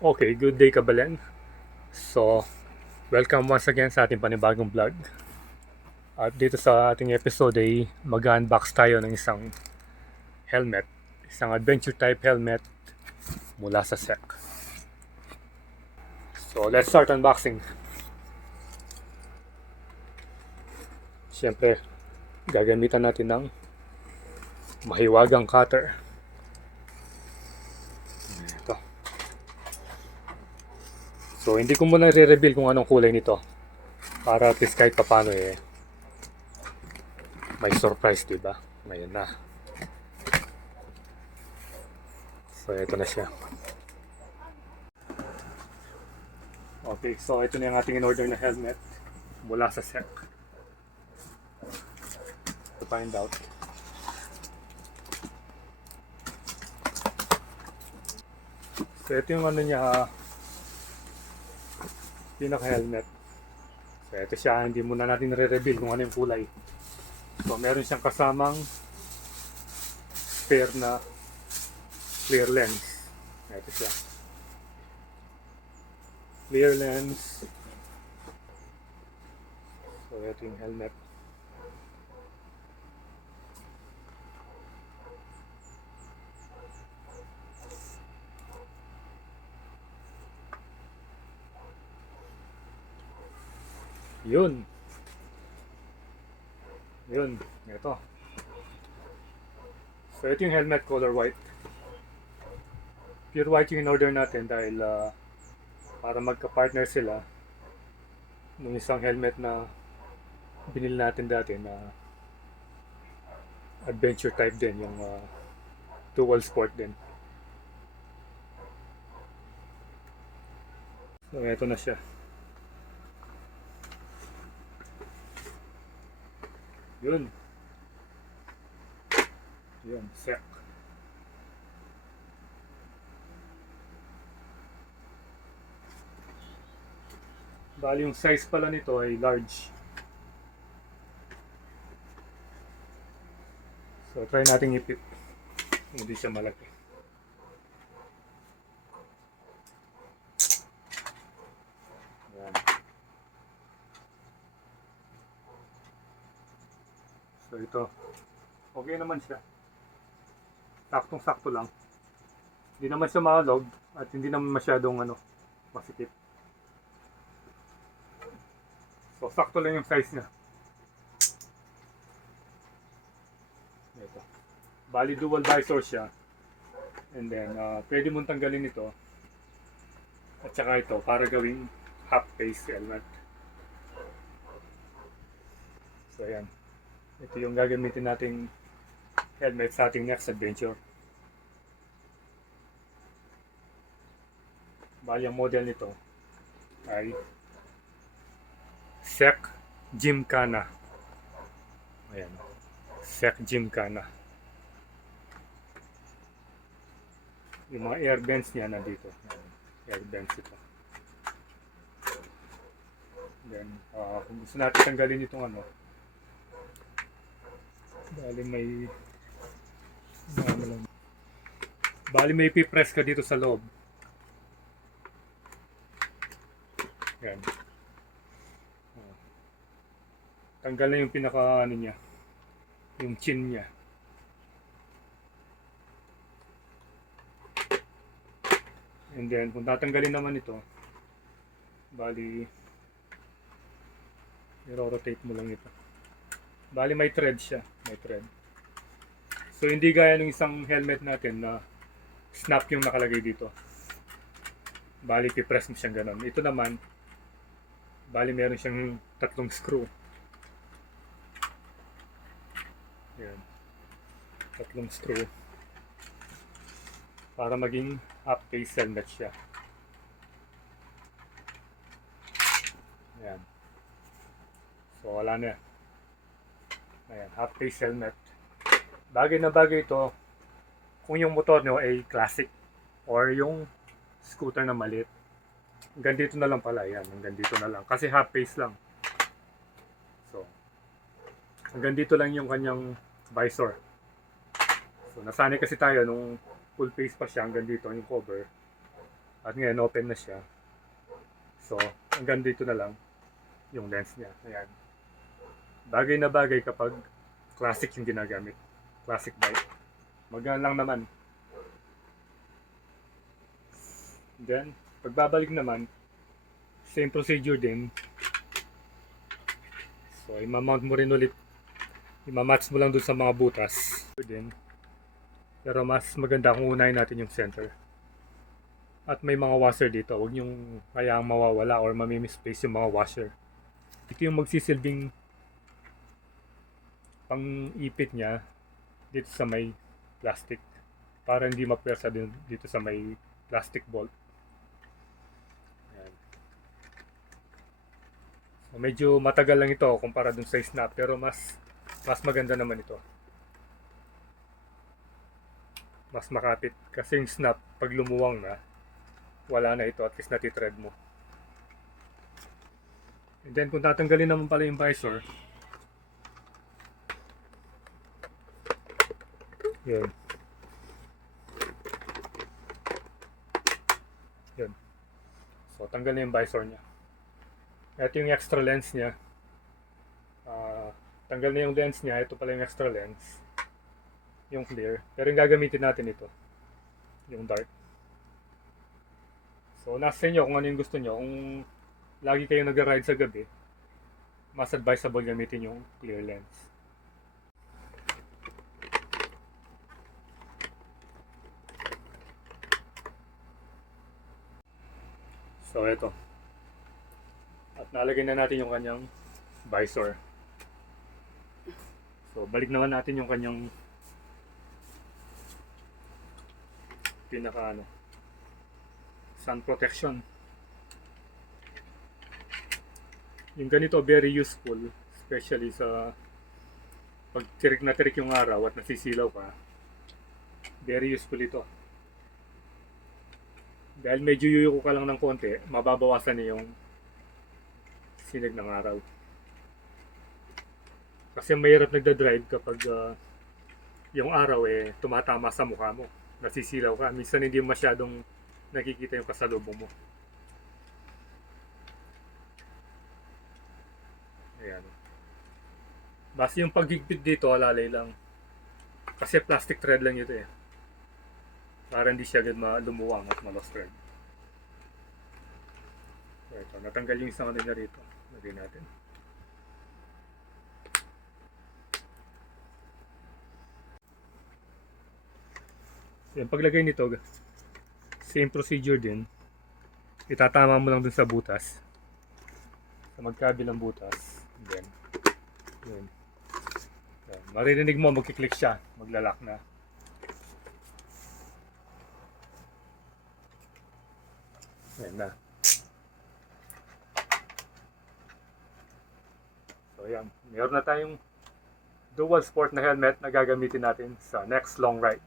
Okay, good day Kabalen. So, welcome once again sa ating panibagong vlog. At dito sa ating episode ay mag-unbox tayo ng isang helmet. Isang adventure type helmet mula sa SEC. So, let's start unboxing. Siyempre, gagamitan natin ng mahiwagang cutter. Ito. So, hindi ko muna re-reveal kung anong kulay nito. Para at least kahit papano may surprise, diba? Ngayon na. So, ito na siya. Okay, so ito na yung ating in-order na helmet mula sa SEC. To find out. So ito yung ano niya, pinaka-helmet. So ito siya, hindi muna natin re-reveal kung ano yung kulay. So meron siyang kasamang spare na clear lens. Ito siya. Clear lens. So ito yung helmet. Yun. Ito. So ito yung helmet, color white. Pure white yung in-order natin dahil para magka-partner sila nung isang helmet na binili natin dati na adventure type din, yung dual sport din. So ito na siya. Yun. SEC. Bali yung size pala nito ay large. So try nating ipit. Hindi siya malaki. Ayan. So ito. Okay naman siya. Saktong-sakto lang. Hindi naman siya mahalog at hindi naman masyadong masikip. So sakto lang yung size niya. Ito. Bali dual visor siya. And then pwede mong tanggalin ito. At saka ito para gawing half face helmet. So ayan. Ito yung gagamitin nating helmet sa ating next adventure. Bali ang model nito ay SEC Gymkhana. Ayan. SEC Gymkhana. Yung mga air vents niya nandito. Air vents ito. Then, kung gusto natin tanggalin itong bali may ipipress ka dito sa loob. Yan. Tanggal na yung pinaka niya. Yung chin niya. And then, kung tatanggalin naman ito, bali, i-rotate mo lang ito. Bali, may thread siya. May thread. So, hindi gaya ng isang helmet natin na snap yung nakalagay dito. Bali, pipress mo siyang ganon. Ito naman, bali, meron siyang 3 screw. Yan. 3 screw. Para maging half face helmet siya. Ayan. So wala na. Ayan, half face helmet. Bagay na bagay ito kung yung motor nyo ay classic or yung scooter na maliit. Hanggang dito na lang pala. Ayan, hanggang dito na lang. Kasi half face lang. So, hanggang dito lang yung kanyang visor. So, nasanay kasi tayo nung full face pa siya hanggang dito yung cover. At ngayon, open na siya. So, hanggang dito na lang yung lens niya. Ayan. Bagay na bagay kapag classic yung ginagamit. Classic bike. Magaan lang naman. Then, pagbabalik naman, same procedure din. So, imamount mo rin ulit. Imamatch mo lang dun sa mga butas. Din. Pero mas maganda kung unahin natin yung center. At may mga washer dito. Huwag nyong kayaang mawawala or mamimisplace yung mga washer. Ito yung magsisilbing pang-ipit niya dito sa may plastic. Para hindi mapwersa din dito sa may plastic bolt. Ayan. So, medyo matagal lang ito kumpara dun sa snap. Pero mas maganda naman ito. Mas makapit. Kasi yung snap, pag lumuwang na, wala na ito. At least natitread mo. And then kung tatanggalin naman pala yung visor, yun. Yun. So tanggal na yung visor niya. Ito yung extra lens niya. Tanggal na yung lens niya. Ito pala yung extra lens. Yung clear. Pero yung gagamitin natin ito. Yung dark. So nasa inyo kung ano yung gusto nyo. Kung lagi kayo nag-ride sa gabi, mas advisable gamitin yung clear lens. So ito. At nalagay na natin yung kanyang visor. So balik naman natin yung kanyang pinaka sun protection. Yung ganito very useful, especially sa pag tirik na tirik yung araw at nasisilaw ka. Very useful ito. Dahil medyo yuyuko ka lang ng konti, mababawasan na yung sinag ng araw. Kasi mahirap nagda-drive kapag yung araw tumatama sa mukha mo. Nasisilaw ka. Minsan hindi masyadong nakikita yung kasalubong mo. Ayan. Basta yung paghigpit dito, alalay lang. Kasi plastic thread lang ito para hindi siya agad lumuwang at ma-lost thread. So, ito, natanggal yung isang ano niya rito. Lagay natin. Yan, paglagay nito, same procedure din. Itatama mo lang dun sa butas. Sa magkabilang butas. Then, yun. Yan. Maririnig mo, magkiklik siya. Maglalak na. Yan na. So yan, meron na tayong dual sport na helmet na gagamitin natin sa next long ride.